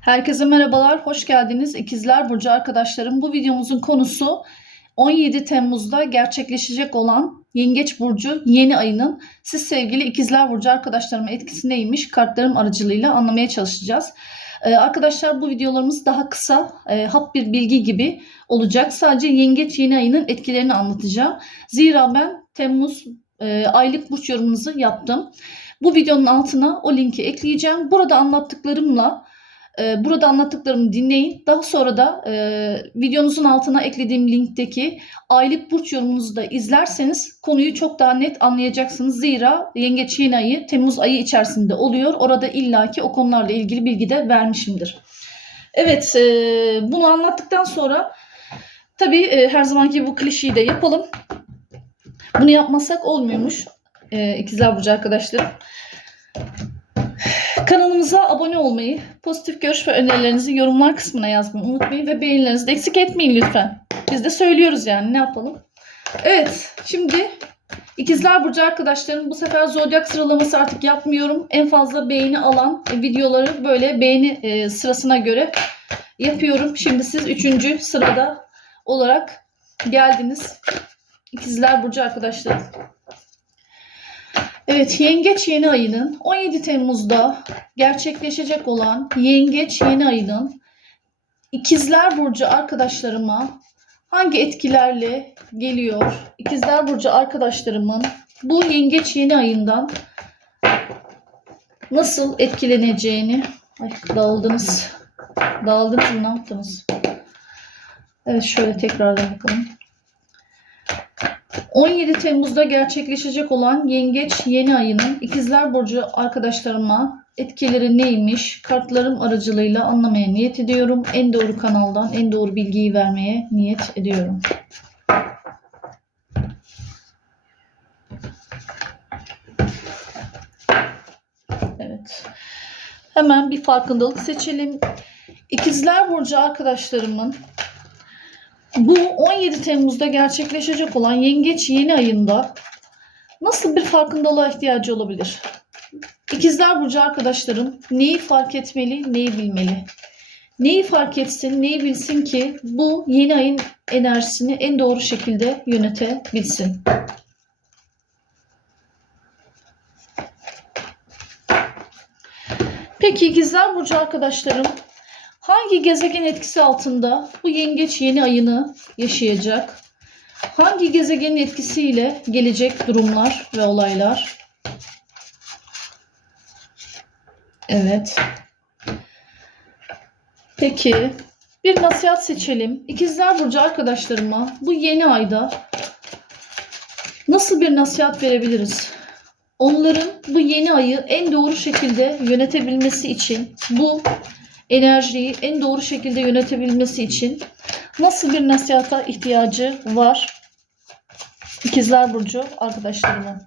Herkese merhabalar, hoş geldiniz İkizler Burcu arkadaşlarım. Bu videomuzun konusu 17 Temmuz'da gerçekleşecek olan Yengeç Burcu yeni ayının siz sevgili İkizler Burcu arkadaşlarıma etkisi neymiş kartlarım aracılığıyla anlamaya çalışacağız. Ee, arkadaşlar bu videolarımız daha kısa, e, hap bir bilgi gibi olacak. Sadece Yengeç yeni ayının etkilerini anlatacağım. Zira ben Temmuz e, aylık burç yorumunuzu yaptım. Bu videonun altına o linki ekleyeceğim. Burada anlattıklarımla e, burada anlattıklarımı dinleyin. Daha sonra da e, videonuzun altına eklediğim linkteki aylık burç yorumunuzu da izlerseniz konuyu çok daha net anlayacaksınız. Zira Yengeç yeni ayı Temmuz ayı içerisinde oluyor. Orada illaki o konularla ilgili bilgi de vermişimdir. Evet e, bunu anlattıktan sonra tabii e, her zamanki bu klişeyi de yapalım. Bunu yapmasak olmuyormuş e, ikizler burcu arkadaşlarım. Kanalımıza abone olmayı, pozitif görüş ve önerilerinizi yorumlar kısmına yazmayı unutmayın ve beğenilerinizi de eksik etmeyin lütfen. Biz de söylüyoruz yani ne yapalım. Evet şimdi İkizler Burcu arkadaşlarım bu sefer zodyak sıralaması artık yapmıyorum. En fazla beğeni alan videoları böyle beğeni e, sırasına göre yapıyorum. Şimdi siz üçüncü sırada olarak geldiniz. İkizler Burcu arkadaşlarım. Evet, Yengeç yeni ayının 17 Temmuz'da gerçekleşecek olan Yengeç yeni ayının İkizler Burcu arkadaşlarıma hangi etkilerle geliyor? İkizler Burcu arkadaşlarımın bu Yengeç yeni ayından nasıl etkileneceğini Ay dağıldınız. Dağıldınız mı? Ne yaptınız? Evet şöyle tekrardan bakalım. 17 Temmuz'da gerçekleşecek olan Yengeç yeni ayının İkizler Burcu arkadaşlarıma etkileri neymiş? Kartlarım aracılığıyla anlamaya niyet ediyorum. En doğru kanaldan en doğru bilgiyi vermeye niyet ediyorum. Evet. Hemen bir farkındalık seçelim. İkizler Burcu arkadaşlarımın bu 17 Temmuz'da gerçekleşecek olan Yengeç yeni ayında nasıl bir farkındalığa ihtiyacı olabilir? İkizler Burcu arkadaşlarım neyi fark etmeli, neyi bilmeli? Neyi fark etsin, neyi bilsin ki bu yeni ayın enerjisini en doğru şekilde yönetebilsin? Peki İkizler Burcu arkadaşlarım Hangi gezegen etkisi altında bu yengeç yeni ayını yaşayacak? Hangi gezegenin etkisiyle gelecek durumlar ve olaylar? Evet. Peki bir nasihat seçelim. İkizler Burcu arkadaşlarıma bu yeni ayda nasıl bir nasihat verebiliriz? Onların bu yeni ayı en doğru şekilde yönetebilmesi için bu enerjiyi en doğru şekilde yönetebilmesi için nasıl bir nasihata ihtiyacı var? İkizler Burcu arkadaşlarımın.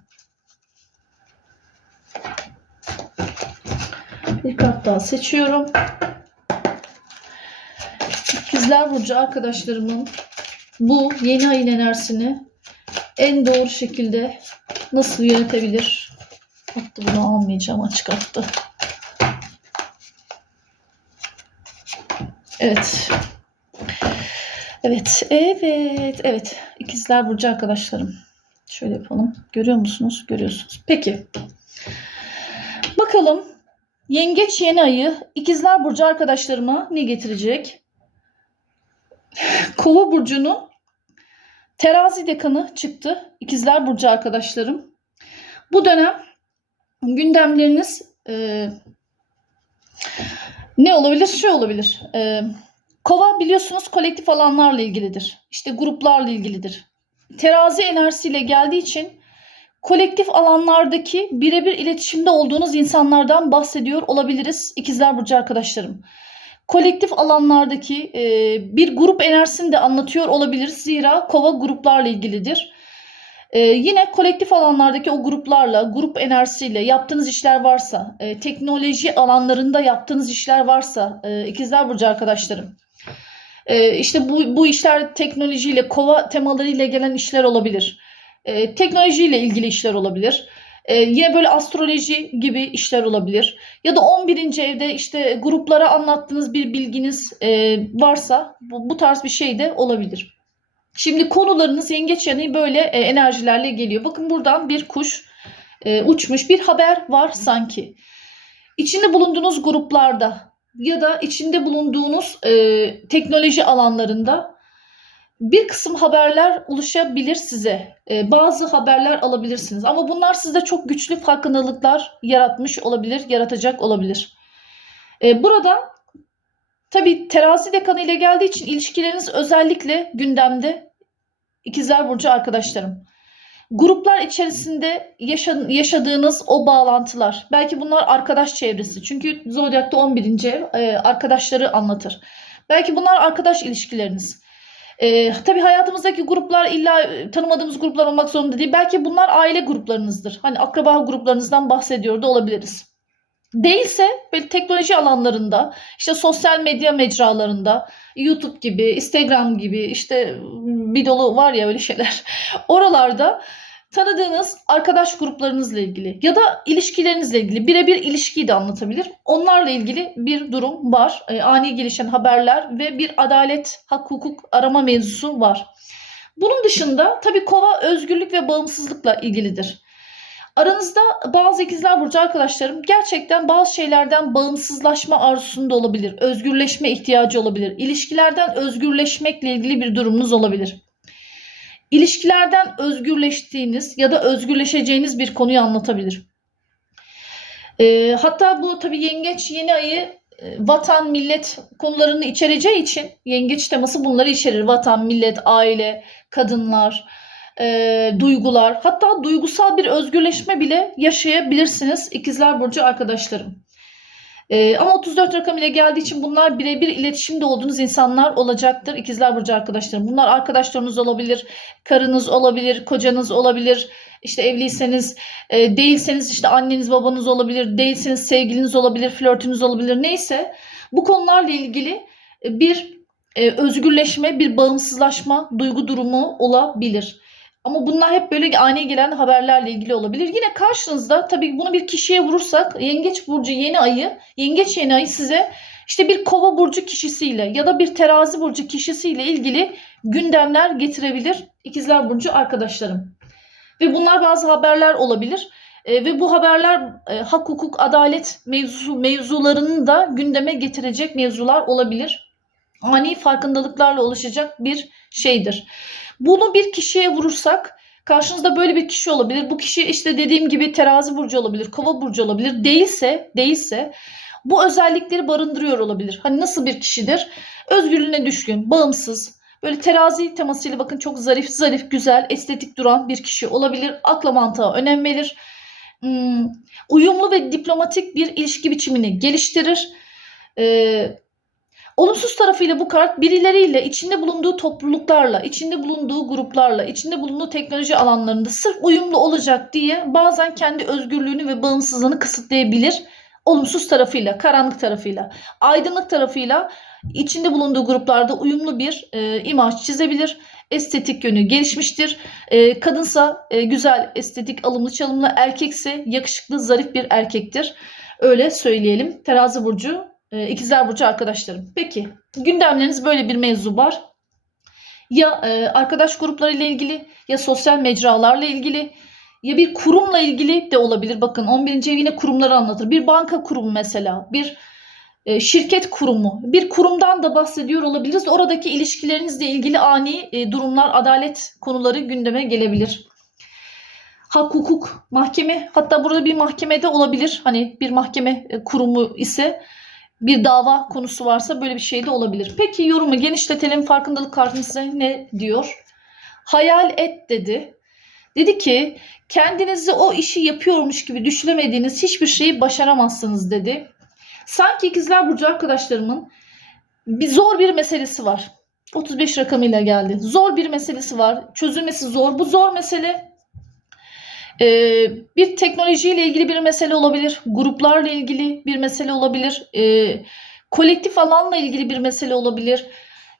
Bir kart daha seçiyorum. İkizler Burcu arkadaşlarımın bu yeni ayın enerjisini en doğru şekilde nasıl yönetebilir? Hatta bunu almayacağım açık attı. Evet. Evet, evet, evet. İkizler Burcu arkadaşlarım. Şöyle yapalım. Görüyor musunuz? Görüyorsunuz. Peki. Bakalım Yengeç yeni ayı İkizler Burcu arkadaşlarıma ne getirecek? Kova burcunun terazi dekanı çıktı. İkizler Burcu arkadaşlarım. Bu dönem gündemleriniz e, ne olabilir? Şu olabilir. E, kova biliyorsunuz kolektif alanlarla ilgilidir. İşte gruplarla ilgilidir. Terazi enerjisiyle geldiği için kolektif alanlardaki birebir iletişimde olduğunuz insanlardan bahsediyor olabiliriz İkizler Burcu arkadaşlarım. Kolektif alanlardaki e, bir grup enerjisini de anlatıyor olabiliriz. Zira kova gruplarla ilgilidir. Ee, yine kolektif alanlardaki o gruplarla, grup enerjisiyle yaptığınız işler varsa, e, teknoloji alanlarında yaptığınız işler varsa, e, ikizler burcu arkadaşlarım. E, işte bu, bu işler teknolojiyle, kova temalarıyla gelen işler olabilir. E, teknolojiyle ilgili işler olabilir. Ee, yine böyle astroloji gibi işler olabilir. Ya da 11. evde işte gruplara anlattığınız bir bilginiz e, varsa bu, bu tarz bir şey de olabilir. Şimdi konularınız yengeç yanı böyle e, enerjilerle geliyor. Bakın buradan bir kuş e, uçmuş bir haber var sanki. İçinde bulunduğunuz gruplarda ya da içinde bulunduğunuz e, teknoloji alanlarında bir kısım haberler ulaşabilir size. E, bazı haberler alabilirsiniz. Ama bunlar sizde çok güçlü farkındalıklar yaratmış olabilir, yaratacak olabilir. E, burada tabii terazi dekanı ile geldiği için ilişkileriniz özellikle gündemde. İkizler Burcu arkadaşlarım. Gruplar içerisinde yaşa- yaşadığınız o bağlantılar. Belki bunlar arkadaş çevresi. Çünkü Zodyak'ta 11. ev arkadaşları anlatır. Belki bunlar arkadaş ilişkileriniz. E, tabii hayatımızdaki gruplar illa tanımadığımız gruplar olmak zorunda değil. Belki bunlar aile gruplarınızdır. Hani akraba gruplarınızdan bahsediyor da olabiliriz. Değilse böyle teknoloji alanlarında, işte sosyal medya mecralarında, YouTube gibi, Instagram gibi, işte bir dolu var ya öyle şeyler. Oralarda tanıdığınız arkadaş gruplarınızla ilgili ya da ilişkilerinizle ilgili birebir ilişkiyi de anlatabilir. Onlarla ilgili bir durum var. E, ani gelişen haberler ve bir adalet, hak, hukuk arama mevzusu var. Bunun dışında tabii kova özgürlük ve bağımsızlıkla ilgilidir. Aranızda bazı ikizler burcu arkadaşlarım gerçekten bazı şeylerden bağımsızlaşma arzusunda olabilir. Özgürleşme ihtiyacı olabilir. İlişkilerden özgürleşmekle ilgili bir durumunuz olabilir. İlişkilerden özgürleştiğiniz ya da özgürleşeceğiniz bir konuyu anlatabilir. Ee, hatta bu tabii yengeç yeni ayı e, vatan, millet konularını içereceği için yengeç teması bunları içerir. Vatan, millet, aile, kadınlar, e, duygular hatta duygusal bir özgürleşme bile yaşayabilirsiniz ikizler burcu arkadaşlarım. E, ama 34 rakam ile geldiği için bunlar birebir iletişimde olduğunuz insanlar olacaktır ikizler burcu arkadaşlarım. Bunlar arkadaşlarınız olabilir, karınız olabilir, kocanız olabilir. İşte evliyseniz, e, değilseniz işte anneniz babanız olabilir, değilseniz sevgiliniz olabilir, flörtünüz olabilir neyse. Bu konularla ilgili e, bir e, özgürleşme, bir bağımsızlaşma duygu durumu olabilir. Ama bunlar hep böyle ani gelen haberlerle ilgili olabilir. Yine karşınızda tabii bunu bir kişiye vurursak Yengeç Burcu yeni ayı, Yengeç yeni ayı size işte bir Kova Burcu kişisiyle ya da bir Terazi Burcu kişisiyle ilgili gündemler getirebilir İkizler Burcu arkadaşlarım. Ve bunlar bazı haberler olabilir. E, ve bu haberler e, hak, hukuk, adalet mevzusu mevzularını da gündeme getirecek mevzular olabilir. Ani farkındalıklarla oluşacak bir şeydir. Bunu bir kişiye vurursak karşınızda böyle bir kişi olabilir. Bu kişi işte dediğim gibi terazi burcu olabilir, kova burcu olabilir. Değilse, değilse bu özellikleri barındırıyor olabilir. Hani nasıl bir kişidir? Özgürlüğüne düşkün, bağımsız, böyle terazi temasıyla bakın çok zarif, zarif, güzel, estetik duran bir kişi olabilir. Akla mantığa önem verir. Hmm, uyumlu ve diplomatik bir ilişki biçimini geliştirir. Ee, Olumsuz tarafıyla bu kart birileriyle, içinde bulunduğu topluluklarla, içinde bulunduğu gruplarla, içinde bulunduğu teknoloji alanlarında sırf uyumlu olacak diye bazen kendi özgürlüğünü ve bağımsızlığını kısıtlayabilir. Olumsuz tarafıyla, karanlık tarafıyla, aydınlık tarafıyla içinde bulunduğu gruplarda uyumlu bir e, imaj çizebilir. Estetik yönü gelişmiştir. E, kadınsa e, güzel, estetik, alımlı, çalımlı, erkekse yakışıklı, zarif bir erkektir. Öyle söyleyelim. Terazi burcu e, İkizler Burcu arkadaşlarım. Peki gündemleriniz böyle bir mevzu var. Ya e, arkadaş gruplarıyla ilgili ya sosyal mecralarla ilgili ya bir kurumla ilgili de olabilir. Bakın 11. ev yine kurumları anlatır. Bir banka kurumu mesela, bir e, şirket kurumu, bir kurumdan da bahsediyor olabiliriz. Oradaki ilişkilerinizle ilgili ani e, durumlar, adalet konuları gündeme gelebilir. Hak, hukuk, mahkeme, hatta burada bir mahkemede olabilir. Hani bir mahkeme kurumu ise bir dava konusu varsa böyle bir şey de olabilir. Peki yorumu genişletelim. Farkındalık kartı size ne diyor? Hayal et dedi. Dedi ki kendinizi o işi yapıyormuş gibi düşünemediğiniz hiçbir şeyi başaramazsınız dedi. Sanki ikizler burcu arkadaşlarımın bir zor bir meselesi var. 35 rakamıyla geldi. Zor bir meselesi var. Çözülmesi zor. Bu zor mesele ee, bir teknolojiyle ilgili bir mesele olabilir, gruplarla ilgili bir mesele olabilir, e, kolektif alanla ilgili bir mesele olabilir.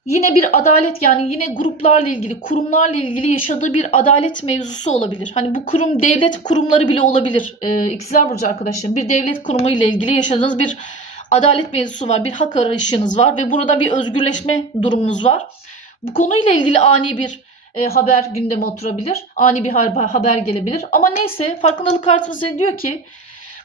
yine bir adalet yani yine gruplarla ilgili, kurumlarla ilgili yaşadığı bir adalet mevzusu olabilir. Hani bu kurum devlet kurumları bile olabilir. Ee, İkizler Burcu arkadaşlarım bir devlet kurumu ile ilgili yaşadığınız bir adalet mevzusu var, bir hak arayışınız var ve burada bir özgürleşme durumunuz var. Bu konuyla ilgili ani bir e, haber gündeme oturabilir. Ani bir haber, gelebilir. Ama neyse farkındalık kartımız diyor ki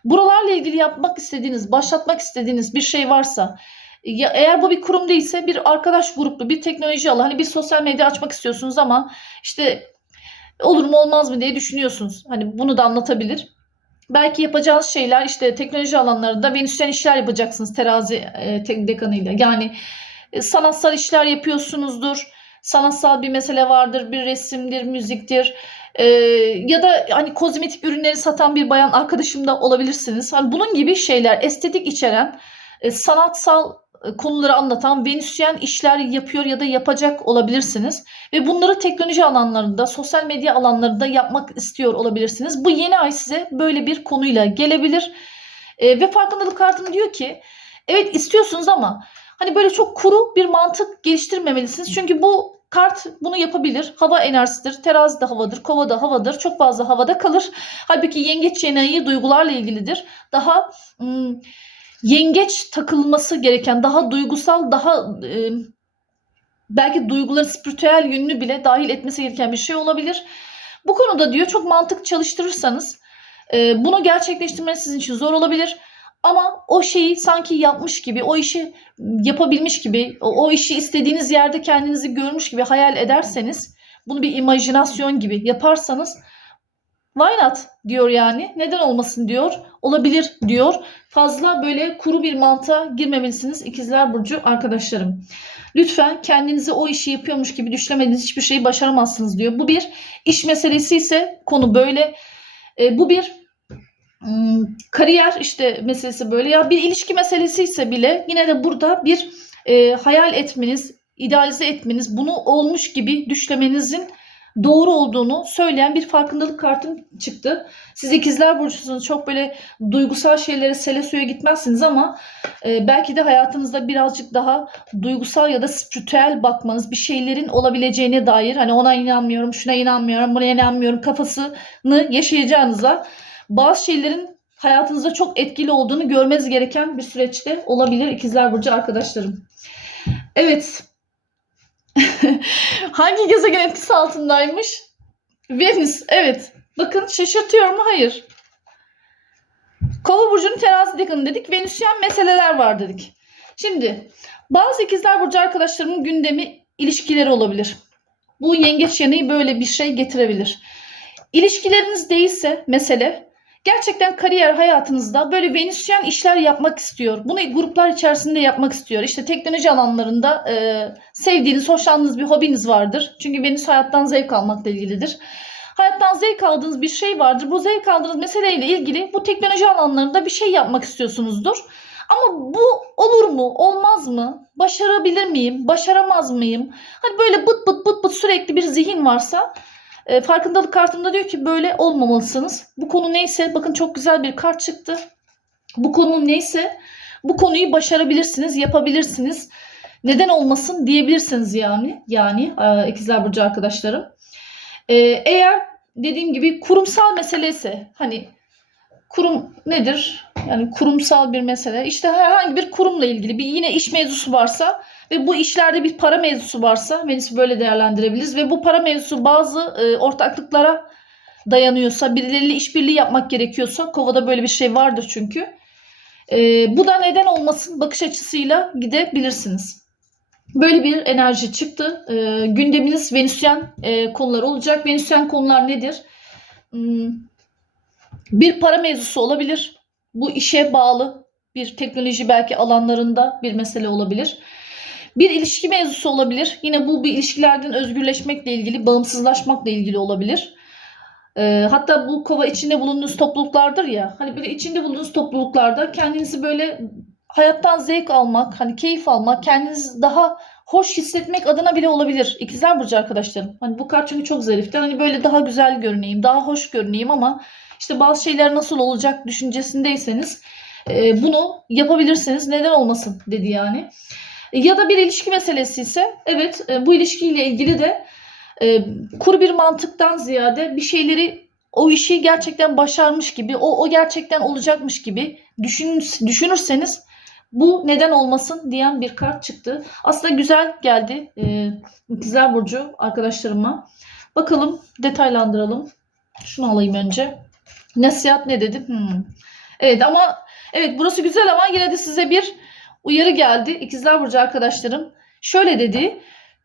buralarla ilgili yapmak istediğiniz, başlatmak istediğiniz bir şey varsa ya eğer bu bir kurum değilse bir arkadaş gruplu, bir teknoloji alanı, hani bir sosyal medya açmak istiyorsunuz ama işte olur mu olmaz mı diye düşünüyorsunuz. Hani bunu da anlatabilir. Belki yapacağınız şeyler işte teknoloji alanlarında Venüsyen işler yapacaksınız terazi e, dekanıyla. Yani e, sanatsal işler yapıyorsunuzdur. Sanatsal bir mesele vardır. Bir resimdir, müziktir. E, ya da hani kozmetik ürünleri satan bir bayan arkadaşım da olabilirsiniz. Hani bunun gibi şeyler estetik içeren e, sanatsal e, konuları anlatan Venüsyen işler yapıyor ya da yapacak olabilirsiniz. Ve bunları teknoloji alanlarında, sosyal medya alanlarında yapmak istiyor olabilirsiniz. Bu yeni ay size böyle bir konuyla gelebilir. E, ve farkındalık kartım diyor ki evet istiyorsunuz ama hani böyle çok kuru bir mantık geliştirmemelisiniz. Çünkü bu kart bunu yapabilir. Hava enerjisidir. Terazi de havadır. Kova da havadır. Çok fazla havada kalır. Halbuki yengeç ayı duygularla ilgilidir. Daha ım, yengeç takılması gereken daha duygusal daha e, belki duyguların spiritüel yönünü bile dahil etmesi gereken bir şey olabilir. Bu konuda diyor çok mantık çalıştırırsanız e, bunu gerçekleştirmeniz sizin için zor olabilir. Ama o şeyi sanki yapmış gibi, o işi yapabilmiş gibi, o, işi istediğiniz yerde kendinizi görmüş gibi hayal ederseniz, bunu bir imajinasyon gibi yaparsanız Why not diyor yani. Neden olmasın diyor. Olabilir diyor. Fazla böyle kuru bir mantığa girmemelisiniz ikizler burcu arkadaşlarım. Lütfen kendinizi o işi yapıyormuş gibi düşlemediğiniz hiçbir şeyi başaramazsınız diyor. Bu bir iş meselesi ise konu böyle. E, bu bir kariyer işte meselesi böyle. Ya bir ilişki meselesi ise bile yine de burada bir e, hayal etmeniz, idealize etmeniz, bunu olmuş gibi düşlemenizin doğru olduğunu söyleyen bir farkındalık kartım çıktı. Siz ikizler burcusunuz. Çok böyle duygusal şeylere sele suya gitmezsiniz ama e, belki de hayatınızda birazcık daha duygusal ya da spiritüel bakmanız bir şeylerin olabileceğine dair hani ona inanmıyorum, şuna inanmıyorum, buna inanmıyorum kafasını yaşayacağınıza bazı şeylerin hayatınızda çok etkili olduğunu görmeniz gereken bir süreçte olabilir ikizler burcu arkadaşlarım. Evet, Hangi gezegen etkisi altındaymış? Venüs. Evet. Bakın şaşırtıyor mu? Hayır. Kova burcunun terazi dekanı dedik. Venüsyen meseleler var dedik. Şimdi bazı ikizler burcu arkadaşlarımın gündemi ilişkileri olabilir. Bu yengeç yanığı böyle bir şey getirebilir. İlişkileriniz değilse mesele gerçekten kariyer hayatınızda böyle Venüsyen işler yapmak istiyor. Bunu gruplar içerisinde yapmak istiyor. İşte teknoloji alanlarında e, sevdiğiniz, hoşlandığınız bir hobiniz vardır. Çünkü Venüs hayattan zevk almakla ilgilidir. Hayattan zevk aldığınız bir şey vardır. Bu zevk aldığınız meseleyle ilgili bu teknoloji alanlarında bir şey yapmak istiyorsunuzdur. Ama bu olur mu, olmaz mı? Başarabilir miyim, başaramaz mıyım? Hani böyle bıt bıt bıt bıt sürekli bir zihin varsa e, farkındalık kartımda diyor ki böyle olmamalısınız. Bu konu neyse bakın çok güzel bir kart çıktı. Bu konu neyse bu konuyu başarabilirsiniz, yapabilirsiniz. Neden olmasın diyebilirsiniz yani. Yani e, ikizler burcu arkadaşlarım. E, eğer dediğim gibi kurumsal mesele ise hani kurum nedir? Yani kurumsal bir mesele. İşte herhangi bir kurumla ilgili bir yine iş mevzusu varsa ve bu işlerde bir para mevzusu varsa Venüs'ü böyle değerlendirebiliriz. Ve bu para mevzusu bazı e, ortaklıklara dayanıyorsa, birileriyle işbirliği yapmak gerekiyorsa, kovada böyle bir şey vardır çünkü. E, bu da neden olmasın bakış açısıyla gidebilirsiniz. Böyle bir enerji çıktı. E, gündeminiz Venüsyen e, konular olacak. Venüsyen konular nedir? Hmm, bir para mevzusu olabilir. Bu işe bağlı bir teknoloji belki alanlarında bir mesele olabilir. Bir ilişki mevzusu olabilir. Yine bu bir ilişkilerden özgürleşmekle ilgili, bağımsızlaşmakla ilgili olabilir. Ee, hatta bu kova içinde bulunduğunuz topluluklardır ya. Hani böyle içinde bulunduğunuz topluluklarda kendinizi böyle hayattan zevk almak, hani keyif almak, kendinizi daha hoş hissetmek adına bile olabilir. İkizler Burcu arkadaşlarım. Hani bu kart çünkü çok zarifti. Hani böyle daha güzel görüneyim, daha hoş görüneyim ama işte bazı şeyler nasıl olacak düşüncesindeyseniz e, bunu yapabilirsiniz. Neden olmasın dedi yani. Ya da bir ilişki meselesi ise evet e, bu ilişkiyle ilgili de e, kuru bir mantıktan ziyade bir şeyleri o işi gerçekten başarmış gibi, o, o gerçekten olacakmış gibi düşün, düşünürseniz bu neden olmasın diyen bir kart çıktı. Aslında güzel geldi e, Burcu arkadaşlarıma. Bakalım detaylandıralım. Şunu alayım önce. Nasihat ne dedi? Hmm. Evet ama evet burası güzel ama yine de size bir uyarı geldi. İkizler Burcu arkadaşlarım. Şöyle dedi.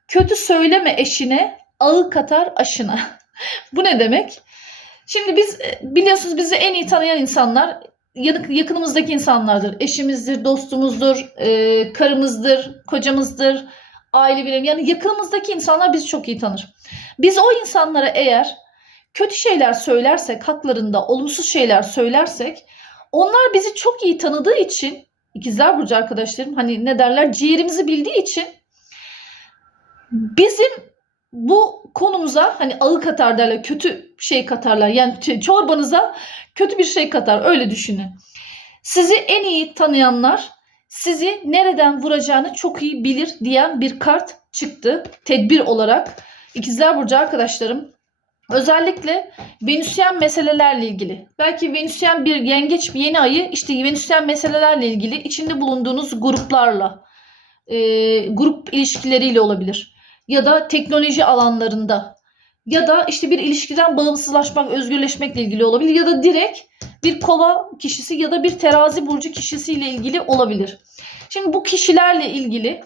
Kötü söyleme eşine, ağı katar aşına. Bu ne demek? Şimdi biz e, biliyorsunuz bizi en iyi tanıyan insanlar yakınımızdaki insanlardır. Eşimizdir, dostumuzdur, e, karımızdır, kocamızdır, aile bireyim. Yani yakınımızdaki insanlar bizi çok iyi tanır. Biz o insanlara eğer kötü şeyler söylersek, haklarında olumsuz şeyler söylersek, onlar bizi çok iyi tanıdığı için, ikizler burcu arkadaşlarım hani ne derler ciğerimizi bildiği için bizim bu konumuza hani ağı katar derler, kötü şey katarlar. Yani çorbanıza kötü bir şey katar. Öyle düşünün. Sizi en iyi tanıyanlar sizi nereden vuracağını çok iyi bilir diyen bir kart çıktı. Tedbir olarak. İkizler Burcu arkadaşlarım özellikle Venüsyen meselelerle ilgili. Belki Venüsyen bir yengeç bir yeni ayı işte Venüsyen meselelerle ilgili içinde bulunduğunuz gruplarla e, grup ilişkileriyle olabilir. Ya da teknoloji alanlarında ya da işte bir ilişkiden bağımsızlaşmak, özgürleşmekle ilgili olabilir ya da direkt bir kova kişisi ya da bir terazi burcu kişisiyle ilgili olabilir. Şimdi bu kişilerle ilgili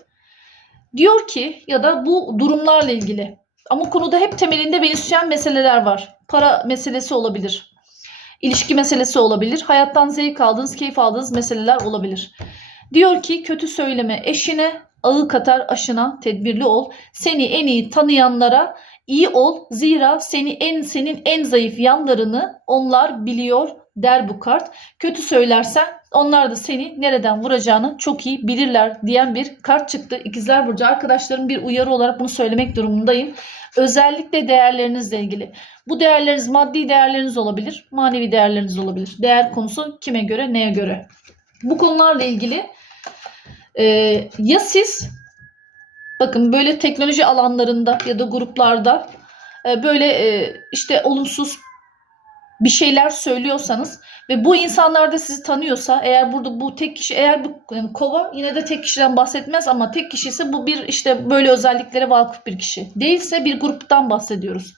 diyor ki ya da bu durumlarla ilgili ama konuda hep temelinde Venüsyen meseleler var. Para meselesi olabilir. İlişki meselesi olabilir. Hayattan zevk aldığınız, keyif aldığınız meseleler olabilir. Diyor ki kötü söyleme eşine, ağı katar aşına tedbirli ol. Seni en iyi tanıyanlara iyi ol. Zira seni en senin en zayıf yanlarını onlar biliyor der bu kart. Kötü söylersen onlar da seni nereden vuracağını çok iyi bilirler diyen bir kart çıktı. İkizler Burcu arkadaşlarım bir uyarı olarak bunu söylemek durumundayım. Özellikle değerlerinizle ilgili. Bu değerleriniz maddi değerleriniz olabilir, manevi değerleriniz olabilir. Değer konusu kime göre, neye göre. Bu konularla ilgili e, ya siz bakın böyle teknoloji alanlarında ya da gruplarda e, böyle e, işte olumsuz bir şeyler söylüyorsanız ve bu insanlar da sizi tanıyorsa eğer burada bu tek kişi eğer bu yani kova yine de tek kişiden bahsetmez ama tek kişi ise bu bir işte böyle özelliklere vakıf bir kişi. Değilse bir gruptan bahsediyoruz.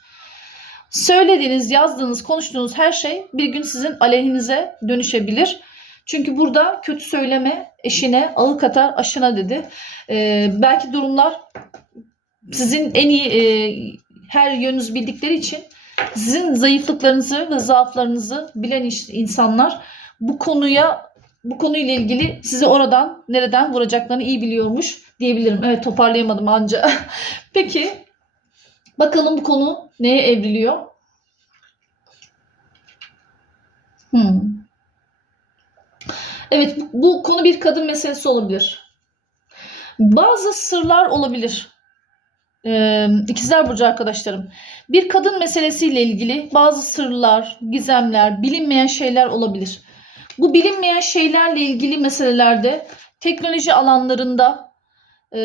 Söylediğiniz, yazdığınız, konuştuğunuz her şey bir gün sizin aleyhinize dönüşebilir. Çünkü burada kötü söyleme eşine, ağı katar aşına dedi. Ee, belki durumlar sizin en iyi e, her yönünüzü bildikleri için sizin zayıflıklarınızı ve zaaflarınızı bilen insanlar bu konuya bu konuyla ilgili sizi oradan nereden vuracaklarını iyi biliyormuş diyebilirim. Evet toparlayamadım anca. Peki bakalım bu konu neye evriliyor? Hmm. Evet bu konu bir kadın meselesi olabilir. Bazı sırlar olabilir. Ee, İkizler Burcu arkadaşlarım. Bir kadın meselesiyle ilgili bazı sırlar, gizemler, bilinmeyen şeyler olabilir. Bu bilinmeyen şeylerle ilgili meselelerde teknoloji alanlarında e,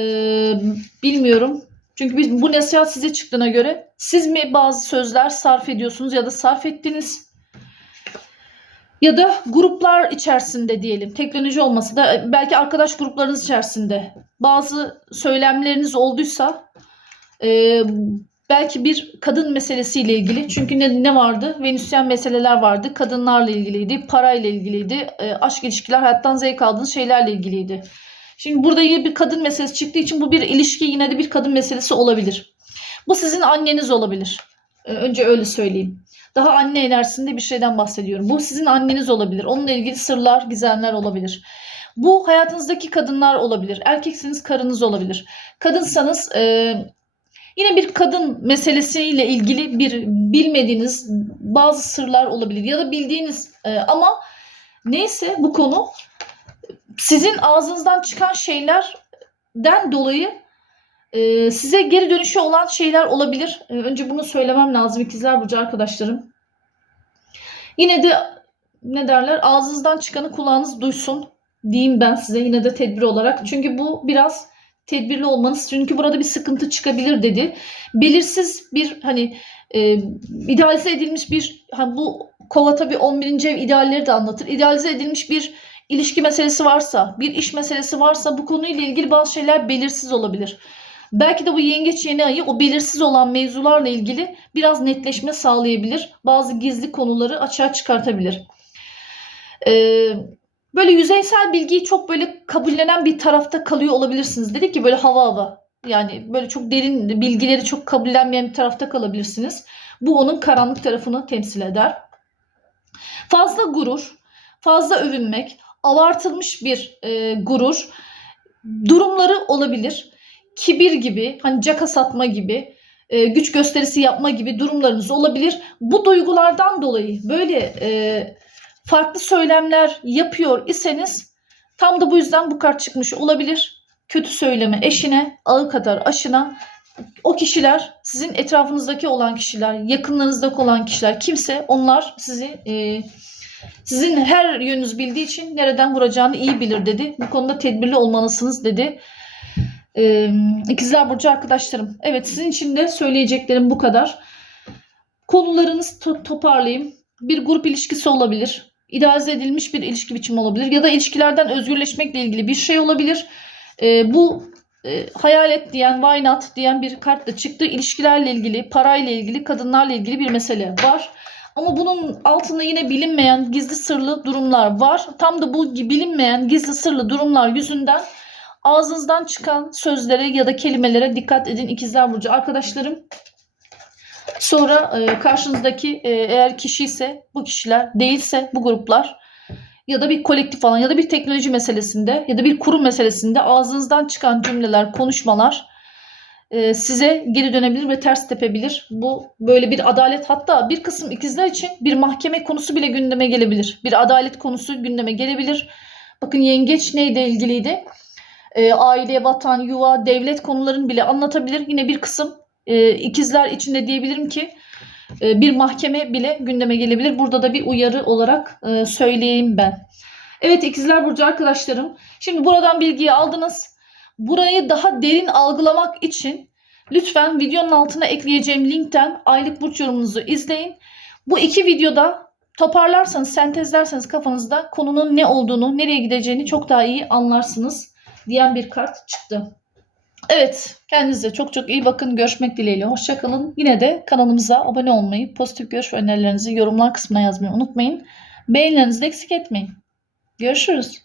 bilmiyorum. Çünkü biz, bu nasihat size çıktığına göre siz mi bazı sözler sarf ediyorsunuz ya da sarf ettiniz ya da gruplar içerisinde diyelim teknoloji olması da belki arkadaş gruplarınız içerisinde bazı söylemleriniz olduysa e, belki bir kadın meselesiyle ilgili. Çünkü ne, ne vardı? Venüsyen meseleler vardı. Kadınlarla ilgiliydi, parayla ilgiliydi, e, aşk ilişkiler, hayattan zevk aldığınız şeylerle ilgiliydi. Şimdi burada yine bir kadın meselesi çıktığı için bu bir ilişki yine de bir kadın meselesi olabilir. Bu sizin anneniz olabilir. E, önce öyle söyleyeyim. Daha anne enerjisinde bir şeyden bahsediyorum. Bu sizin anneniz olabilir. Onunla ilgili sırlar, gizemler olabilir. Bu hayatınızdaki kadınlar olabilir. Erkeksiniz karınız olabilir. Kadınsanız e, Yine bir kadın meselesiyle ilgili bir bilmediğiniz bazı sırlar olabilir ya da bildiğiniz e, ama neyse bu konu sizin ağzınızdan çıkan şeylerden dolayı e, size geri dönüşü olan şeyler olabilir. E, önce bunu söylemem lazım ikizler burcu arkadaşlarım. Yine de ne derler ağzınızdan çıkanı kulağınız duysun diyeyim ben size yine de tedbir olarak. Çünkü bu biraz tedbirli olmanız çünkü burada bir sıkıntı çıkabilir dedi. Belirsiz bir hani e, idealize edilmiş bir hani bu kova tabii 11. ev idealleri de anlatır. İdealize edilmiş bir ilişki meselesi varsa, bir iş meselesi varsa bu konuyla ilgili bazı şeyler belirsiz olabilir. Belki de bu yengeç yeni ayı o belirsiz olan mevzularla ilgili biraz netleşme sağlayabilir. Bazı gizli konuları açığa çıkartabilir. Ee, böyle yüzeysel bilgiyi çok böyle kabullenen bir tarafta kalıyor olabilirsiniz. Dedik ki böyle hava hava. Yani böyle çok derin bilgileri çok kabullenmeyen bir tarafta kalabilirsiniz. Bu onun karanlık tarafını temsil eder. Fazla gurur, fazla övünmek, abartılmış bir e, gurur durumları olabilir. Kibir gibi, hani caka satma gibi, e, güç gösterisi yapma gibi durumlarınız olabilir. Bu duygulardan dolayı böyle e, farklı söylemler yapıyor iseniz tam da bu yüzden bu kart çıkmış olabilir. Kötü söyleme eşine, ağı kadar aşına o kişiler sizin etrafınızdaki olan kişiler, yakınlarınızdaki olan kişiler kimse onlar sizi e, sizin her yönünüz bildiği için nereden vuracağını iyi bilir dedi. Bu konuda tedbirli olmalısınız dedi. Ee, İkizler Burcu arkadaşlarım. Evet sizin için de söyleyeceklerim bu kadar. Konularınızı to- toparlayayım. Bir grup ilişkisi olabilir. İdealize edilmiş bir ilişki biçimi olabilir. Ya da ilişkilerden özgürleşmekle ilgili bir şey olabilir. Ee, bu e, hayalet diyen, why not diyen bir kart da çıktı. İlişkilerle ilgili, parayla ilgili, kadınlarla ilgili bir mesele var. Ama bunun altında yine bilinmeyen gizli sırlı durumlar var. Tam da bu bilinmeyen gizli sırlı durumlar yüzünden ağzınızdan çıkan sözlere ya da kelimelere dikkat edin ikizler burcu arkadaşlarım. Sonra e, karşınızdaki e, eğer kişi ise bu kişiler değilse bu gruplar ya da bir kolektif falan ya da bir teknoloji meselesinde ya da bir kurum meselesinde ağzınızdan çıkan cümleler, konuşmalar e, size geri dönebilir ve ters tepebilir. Bu böyle bir adalet hatta bir kısım ikizler için bir mahkeme konusu bile gündeme gelebilir. Bir adalet konusu gündeme gelebilir. Bakın yengeç neyle ilgiliydi? E, aile, vatan, yuva, devlet konularını bile anlatabilir. Yine bir kısım e, ikizler için de diyebilirim ki e, bir mahkeme bile gündeme gelebilir. Burada da bir uyarı olarak e, söyleyeyim ben. Evet ikizler burcu arkadaşlarım. Şimdi buradan bilgiyi aldınız. Burayı daha derin algılamak için lütfen videonun altına ekleyeceğim linkten aylık burç yorumunuzu izleyin. Bu iki videoda toparlarsanız, sentezlerseniz kafanızda konunun ne olduğunu, nereye gideceğini çok daha iyi anlarsınız diyen bir kart çıktı. Evet, kendinize çok çok iyi bakın. Görüşmek dileğiyle. Hoşçakalın. Yine de kanalımıza abone olmayı, pozitif görüş ve önerilerinizi yorumlar kısmına yazmayı unutmayın. Beğenilerinizi eksik etmeyin. Görüşürüz.